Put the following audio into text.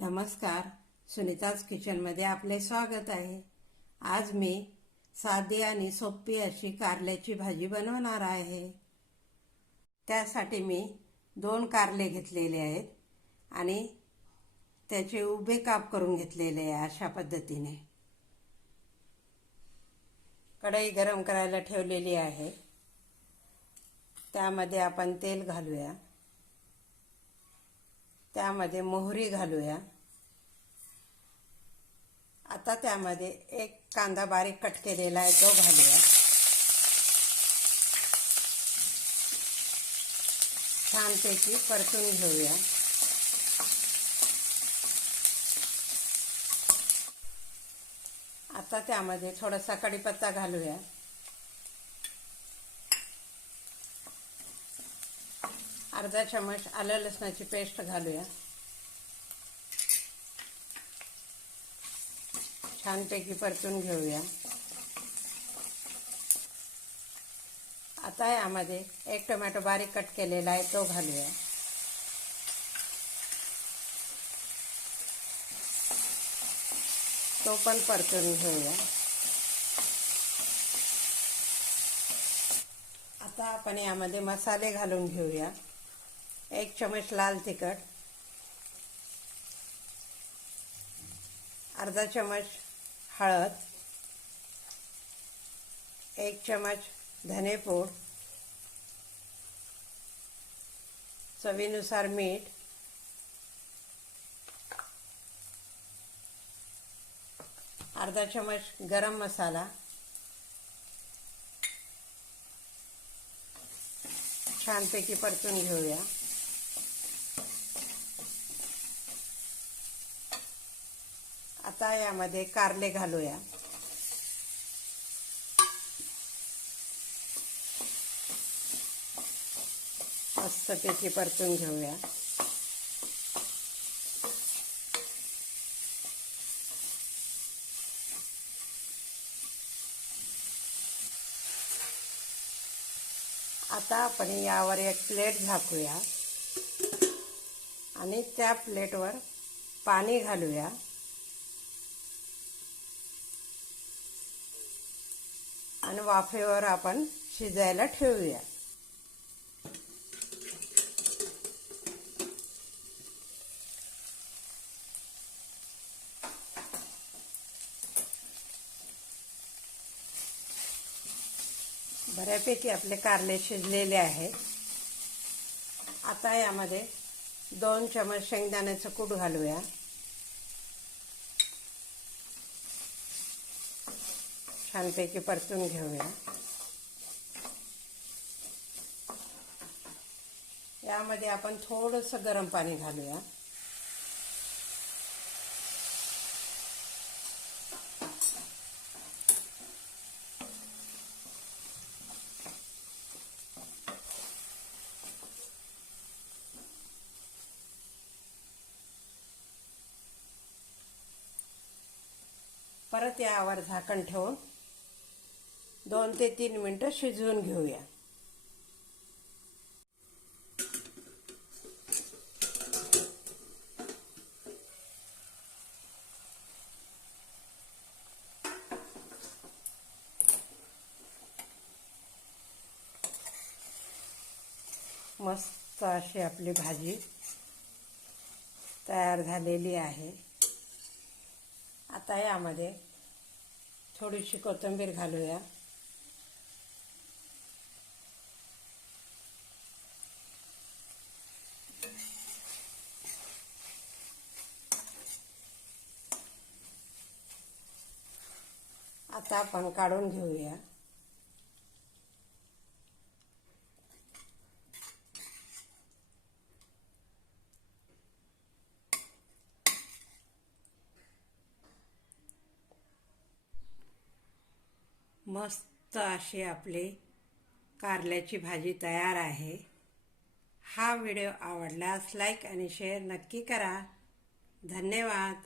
नमस्कार. सुनीताज किचनमध्ये आपले स्वागत आहे. आज मी साधी आणि सोपी अशी कारल्याची भाजी बनवणार आहे. त्यासाठी मी दोन कारले घेतलेले आहेत आणि त्याचे उभे काप करून घेतलेले आहे अशा पद्धतीने. कढई गरम करायला ठेवलेली आहे. त्यामध्ये आपण तेल घालूया. त्यामध्ये मोहरी घालूया. आता त्यामध्ये एक कांदा बारीक कट केलेला आहे तो घालूया. छानपैकी परतून घेऊया. आता त्यामध्ये थोडासा कढीपत्ता घालूया. अर्धा चमच आलं लसणाची पेस्ट घालूया. छानपैकी परतून घेऊया. आता यामध्ये एक टोमॅटो बारीक कट केलेला आहे तो घालूया. तो पण परतून घेऊया. आता आपण यामध्ये मसाले घालून घेऊया. एक चमच लाल तिखट. अर्धा चमच हळद. एक चमच धनेपूड. चवीनुसार मीठ. अर्धा चमच गरम मसाला. छानपैकी परतून घेऊया. आता यामध्ये कारले घालूया. मस्तपैकी परतून घेऊया. आता आपण यावर एक प्लेट झाकूया. आणि त्या प्लेटवर पाणी घालूया. आणि वाफेवर आपण शिजायला ठेवूया. बऱ्यापैकी आपले कारले शिजलेले आहेत. आता यामध्ये दोन चमच शेंगदाण्याचं कूट घालूया. छानपैकी परतून घेऊया. यामध्ये आपण थोडंसं गरम पाणी घालूया. परत यावर झाकण ठेवून दोन ते तीन मिनटं शिजवून घेऊया. मस्त अशी आपली भाजी तयार झालेली आहे. आता यामध्ये थोडीशी कोथिंबीर घालूया. आता आपण काढून घेऊया. मस्त अशी आपली कारल्याची भाजी तयार आहे. हा व्हिडिओ आवडल्यास लाईक आणि शेअर नक्की करा. धन्यवाद.